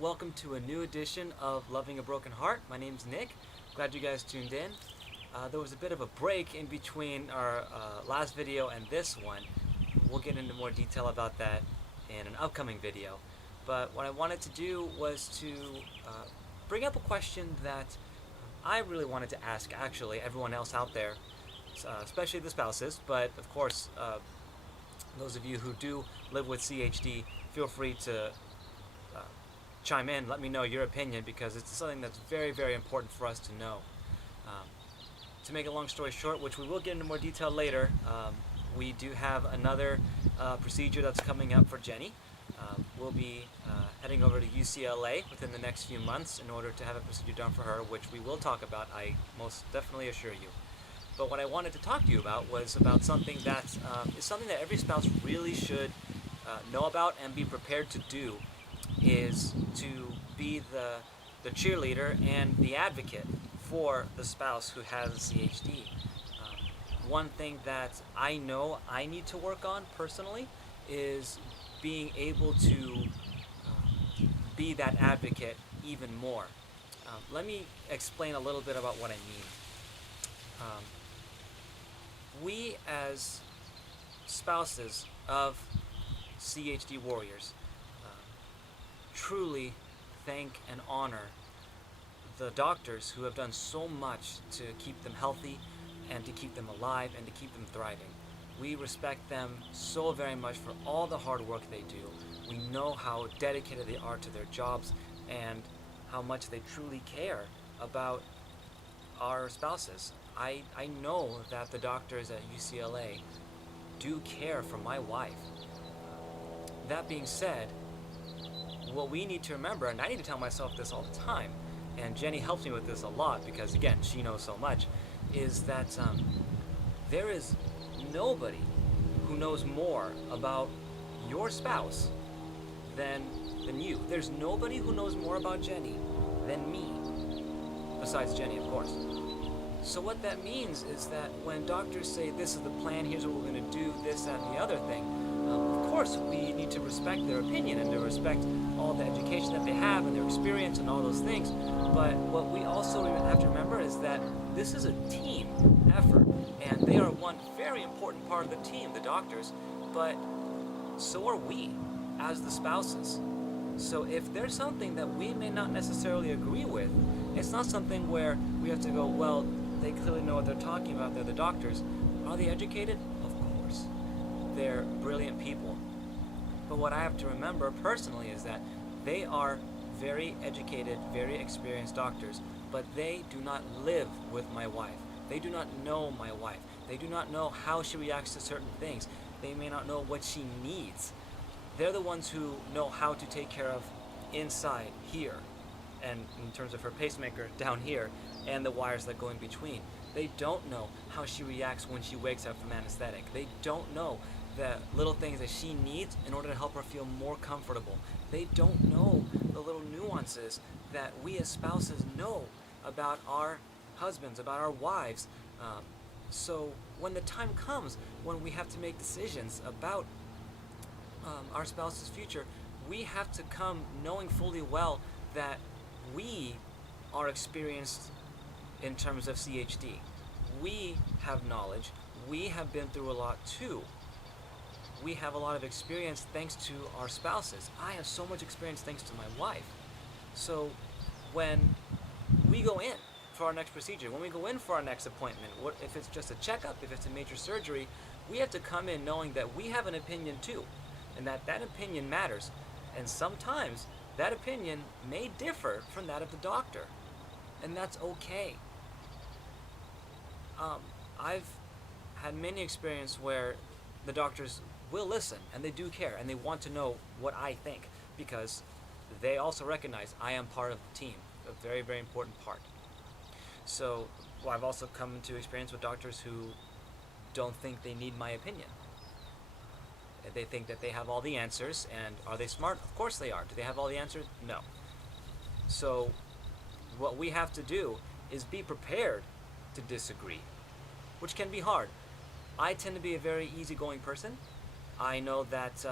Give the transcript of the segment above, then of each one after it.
welcome to a new edition of Loving a Broken Heart. My name's Nick. Glad you guys tuned in. There was a bit of a break in between our last video and this one. We'll get into more detail about that in an upcoming video. But what I wanted to do was to bring up a question that I really wanted to ask, actually, everyone else out there, especially the spouses, but of course, those of you who do live with CHD, feel free to chime in, let me know your opinion, because it's something that's very, very important for us to know. To make a long story short, which we will get into more detail later, we do have another procedure that's coming up for Jenny. We'll be heading over to UCLA within the next few months in order to have a procedure done for her, which we will talk about, I most definitely assure you. But what I wanted to talk to you about was about something that is something that every spouse really should know about and be prepared to do, is to be the cheerleader and the advocate for the spouse who has CHD. One thing that I know I need to work on personally is being able to be that advocate even more. Let me explain a little bit about what I mean. We as spouses of CHD warriors truly thank and honor the doctors who have done so much to keep them healthy and to keep them alive and to keep them thriving. We respect them so very much for all the hard work they do. We know how dedicated they are to their jobs and how much they truly care about our spouses. I know that the doctors at UCLA do care for my wife. That being said, what we need to remember, and I need to tell myself this all the time, and Jenny helps me with this a lot because, again, she knows so much, is that there is nobody who knows more about your spouse than you. There's nobody who knows more about Jenny than me, besides Jenny, of course. So what that means is that when doctors say, this is the plan, here's what we're going to do, this, that, and the other thing, of course we need to respect their opinion and to respect all the education that they have and their experience and all those things. But what we also have to remember is that this is a team effort, and they are one very important part of the team, the doctors, but so are we as the spouses. So if there's something that we may not necessarily agree with, it's not something where we have to go, well, they clearly know what they're talking about, they're the doctors. Are they educated? Of course. They're brilliant people. But what I have to remember personally is that they are very educated, very experienced doctors, but they do not live with my wife. They do not know my wife. They do not know how she reacts to certain things. They may not know what she needs. They're the ones who know how to take care of inside here, and in terms of her pacemaker down here, and the wires that go in between. They don't know how she reacts when she wakes up from anesthetic. They don't know the little things that she needs in order to help her feel more comfortable. They don't know the little nuances that we as spouses know about our husbands, about our wives. So when the time comes when we have to make decisions about our spouse's future, we have to come knowing fully well that we are experienced in terms of CHD. We have knowledge. We have been through a lot too. We have a lot of experience thanks to our spouses. I have so much experience thanks to my wife. So when we go in for our next procedure, when we go in for our next appointment, if it's just a checkup, if it's a major surgery, we have to come in knowing that we have an opinion too, and that opinion matters. And sometimes that opinion may differ from that of the doctor, and that's okay. I've had many experiences where the doctors will listen, and they do care, and they want to know what I think, because they also recognize I am part of the team, a very, very important part. So I've also come into experience with doctors who don't think they need my opinion. They think that they have all the answers, and are they smart? Of course they are. Do they have all the answers? No. So what we have to do is be prepared to disagree, which can be hard. I tend to be a very easygoing person. I know that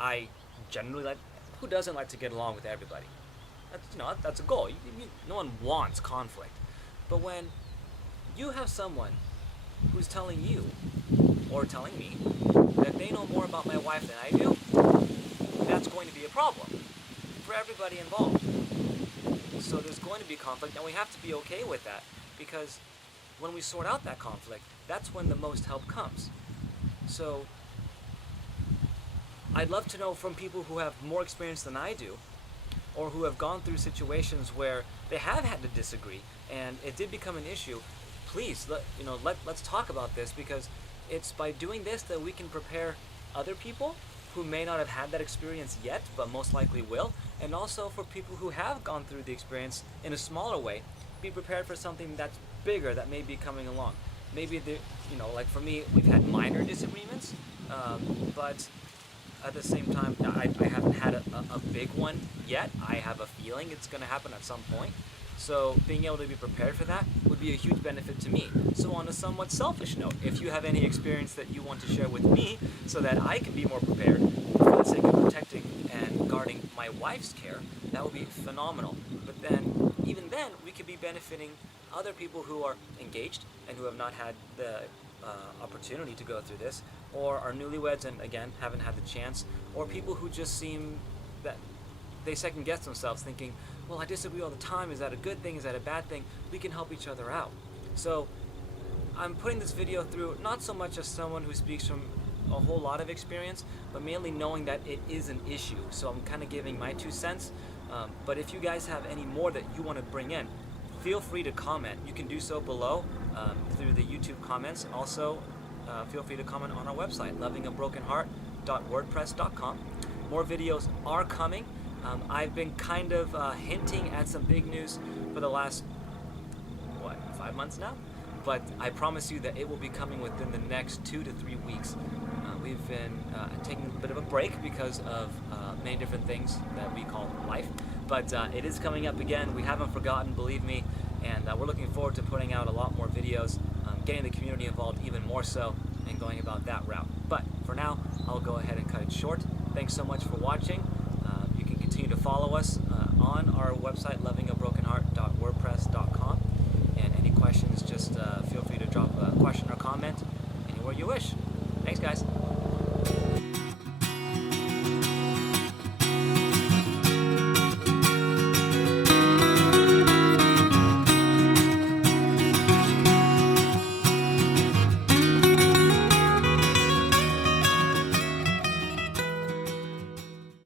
I generally who doesn't like to get along with everybody? That's a goal. No one wants conflict. But when you have someone who's telling you or telling me that they know more about my wife than I do, that's going to be a problem for everybody involved. So there's going to be conflict, and we have to be okay with that, because when we sort out that conflict, that's when the most help comes. So I'd love to know from people who have more experience than I do, or who have gone through situations where they have had to disagree and it did become an issue. Please, let's talk about this, because it's by doing this that we can prepare other people who may not have had that experience yet, but most likely will, and also for people who have gone through the experience in a smaller way, be prepared for something that's bigger that may be coming along. Maybe like for me, we've had minor disagreements, but at the same time, I haven't had a big one yet. I have a feeling it's going to happen at some point. So being able to be prepared for that would be a huge benefit to me. So on a somewhat selfish note, if you have any experience that you want to share with me so that I can be more prepared for the sake of protecting and guarding my wife's care, that would be phenomenal. But then, even then, we could be benefiting other people who are engaged and who have not had the opportunity to go through this, or are newlyweds and again haven't had the chance, or people who just seem that they second guess themselves thinking, well, I disagree all the time, is that a good thing, is that a bad thing? We can help each other out. So I'm putting this video through not so much as someone who speaks from a whole lot of experience, but mainly knowing that it is an issue. So I'm kind of giving my 2 cents, but if you guys have any more that you want to bring in, feel free to comment. You can do so below through the YouTube comments. Also, feel free to comment on our website, lovingabrokenheart.wordpress.com. More videos are coming. I've been kind of hinting at some big news for the last, 5 months now? But I promise you that it will be coming within the next 2 to 3 weeks. We've been taking a bit of a break because of many different things that we call life. But it is coming up again. We haven't forgotten, believe me. And we're looking forward to putting out a lot more videos, getting the community involved even more so, and going about that route. But for now, I'll go ahead and cut it short. Thanks so much for watching. You can continue to follow us on our website, lovingabrokenheart.wordpress.com. And any questions, just feel free to drop a question or comment anywhere you wish. Thanks, guys.